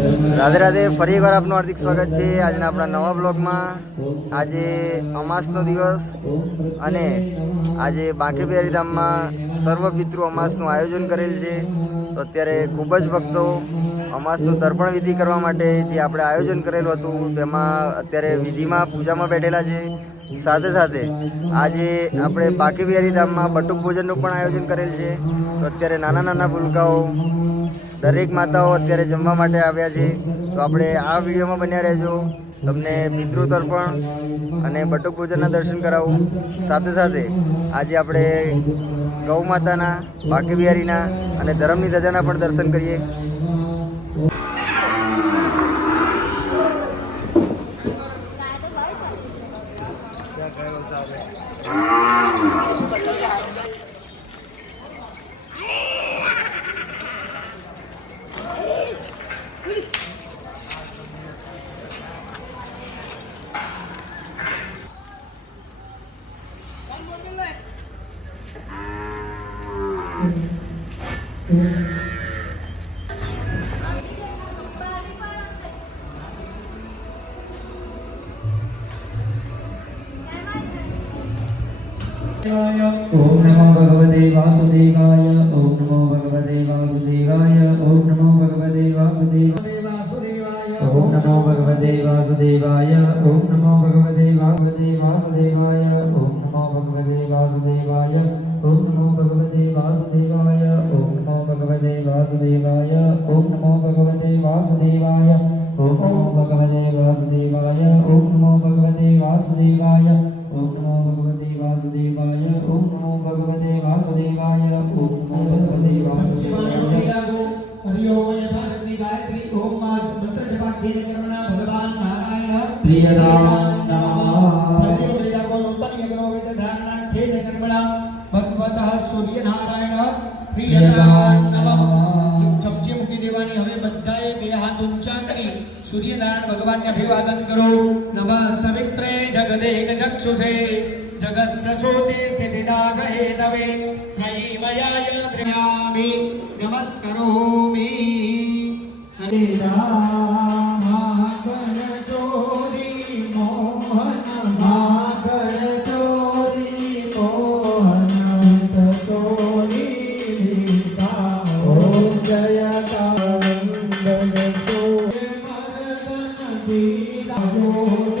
રાધે રાધે, ફરી એકવાર આપનું હાર્દિક સ્વાગત છે આજના આપણા નવા બ્લોગમાં. આજે અમાસનો દિવસ અને આજે બાંકે બિહારી ધામમાં સર્વ પિતૃ અમાસનું આયોજન કરેલ છે. તો અત્યારે ખૂબ જ ભક્તો અમાસનું તર્પણ વિધિ કરવા માટે જે આપણે આયોજન કરેલું હતું, તેમાં અત્યારે વિધિમાં પૂજામાં બેઠેલા છે. સાથે સાથે આજે આપણે બાકી બિહારી ધામમાં બટુક ભોજનનું પણ આયોજન કરેલ છે. તો અત્યારે નાના નાના ભૂલકાઓ, દરેક માતાઓ અત્યારે જમવા માટે આવ્યા છે. તો આપણે આ વિડીયોમાં બન્યા રહેજો. તમને પિતૃ તર્પણ અને બટુક ભોજનના દર્શન કરાવું. સાથે સાથે આજે આપણે ગૌ માતાના બાકી બિહારીના અને ધરમની ધજાના પણ દર્શન કરીએ. ओम नमो भगवते वासुदेवाय ओम भगवते वासुदेवाय ओम नमो भगवते वासुदेवाय भगवते वासुदेवाय ओम नमो भगवते वासुदेवाय ओम नमो भगवते वासुदेवाय वासुदेवाय। ओम नमो भगवते वासुदेवाय। ओम नमो भगवते वासुदेवाय। ओम नमो भगवते वासुदेवाय। ओम नमो भगवते वासुदेवाय। ओम नमो भगवते वासुदेवाय। ओम नमो भगवते वासुदेवाय। हरि ओम यथाशक्ति गायत्री ओम मंत्र जपा प्रियदा સૂર્યનારાયણ ભગવાનને અભિવાદન કરો. નમઃ સવિત્રે જગદેક ચક્ષુષે જગત પ્રસૂતિ સ્થિતિનાશ હેતવે ત્રયીમયાય ત્રયામિ નમસ્કરોમિ હરે ॐ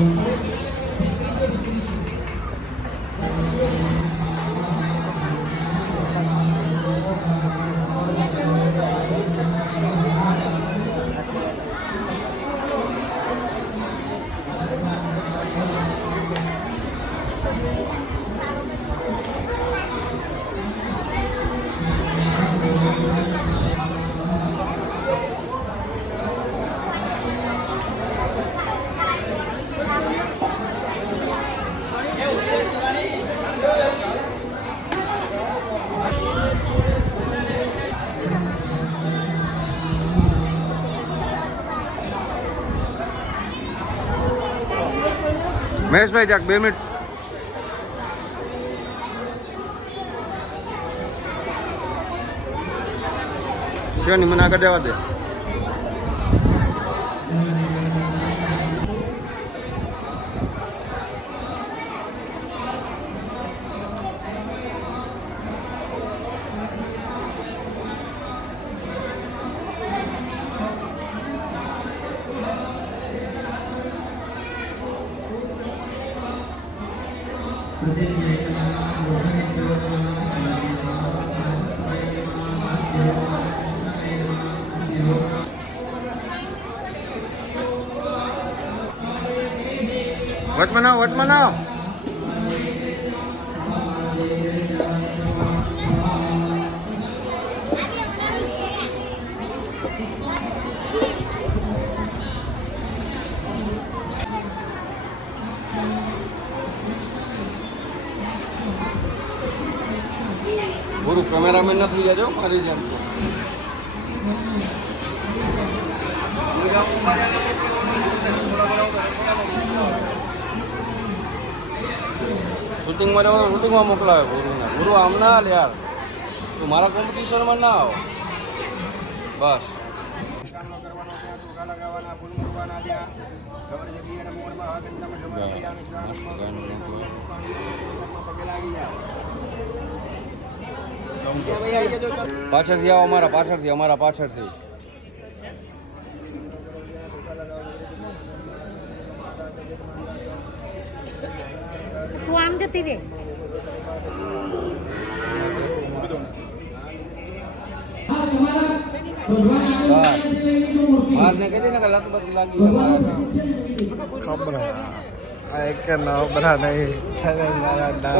મહેશભાઈ જાક બે મિનિટ. શિવાની મને આગળ જવા દે વચમાં આવો વચમાં આવો ગુરુ કેમેરામેન નથી જજો મારી જેમ શૂટિંગમાં રહેવાનું શૂટિંગમાં મોકલાવે ગુરુને. ગુરુ આમ ના હાલ યાર. તું મારા કોમ્પિટિશનમાં ના આવો. બસ. પાછળથી આવો અમારા પાછળથી અમારા પાછળથી. તું આમ જતી રે બસ મારને કહી દે ને કે લત બત લાગી હોય મારા. ખબર આ એક નવ બરા નહીં સાલે મારા ઓ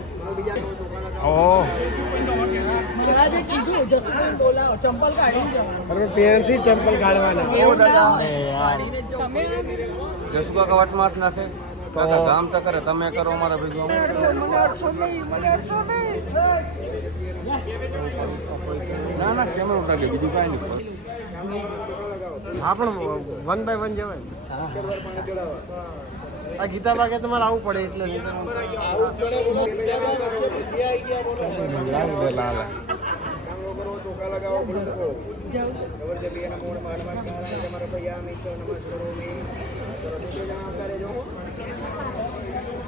પેરથી ચંપલ કાઢવાના. એવું ના અરે હોય યાર. કાઢીને જ. જવું. જસુ કાકા વચમાં હાથ નાખે? કાકા કામ તો કરે તમે કરો અમારા ભેગું. મને અડશો નહીં મને અડશો નહીં ના ના કેમેરો ઉઠાવી બીજું કાંઈ નહીં. હા પણ વન બાય વન જવાય. આ ગીતા બાગે તમારે આવવું પડે એટલે.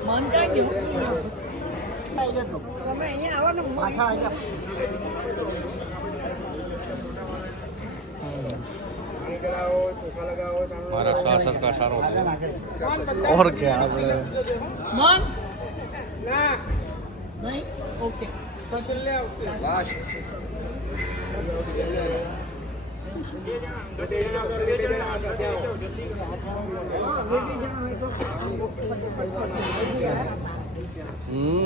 મન કાંઈ ગયું અહીંયા આવો ને મારા શ્વાસ સરકાર સારો છે ઓર કે આપણે મન ના નહીં ઓકે પછી લે આવશે બસ હમ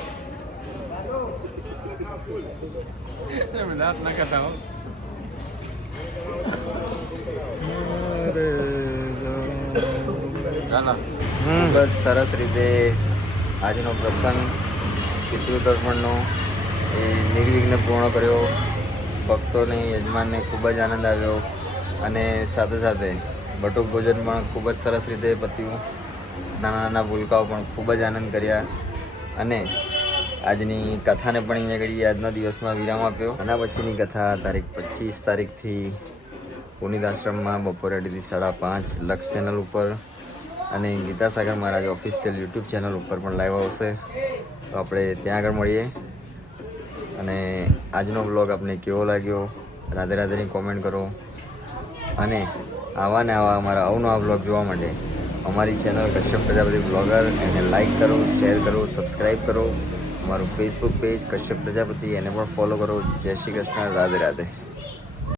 આવ ના કરતા હો ખૂબ સરસ રીતે આજનો પ્રસંગ પિતૃતર્પણનો એ નિર્વિઘ્ન પૂર્ણ કર્યો. ભક્તોને, યજમાનને ખૂબ જ આનંદ આવ્યો અને સાથે સાથે બટુક ભોજન પણ ખૂબ જ સરસ રીતે પત્યું. નાના નાના ભૂલકાઓ પણ ખૂબ જ આનંદ કર્યા અને આજની કથાને પણ અહીંયા આગળ આજના દિવસમાં વિરામ આપ્યો. આના પછીની કથા તારીખ પચીસ તારીખથી પુનિત આશ્રમમાં બપોરે અઢીથી સાડા પાંચ લક્ષ ચેનલ ઉપર અને Geeta Sagar Maharaj official YouTube channel ઉપર પણ લાઈવ આવશે. તો આપણે ત્યાં આગળ મળીએ. અને આજનો બ્લોગ આપને કેવો લાગ્યો? રાધે રાધેની કોમેન્ટ કરો. અને આવા ને આવા અમારા અવનવા બ્લોગ જોવા માટે અમારી ચેનલ કશ્યપ પ્રજાપતિ બ્લોગર એને લાઈક કરો, શેર કરો, સબસ્ક્રાઈબ કરો. અમારું ફેસબુક પેજ કશ્યપ પ્રજાપતિ એને પણ ફોલો કરો. જય શ્રી કૃષ્ણ રાધે રાધે.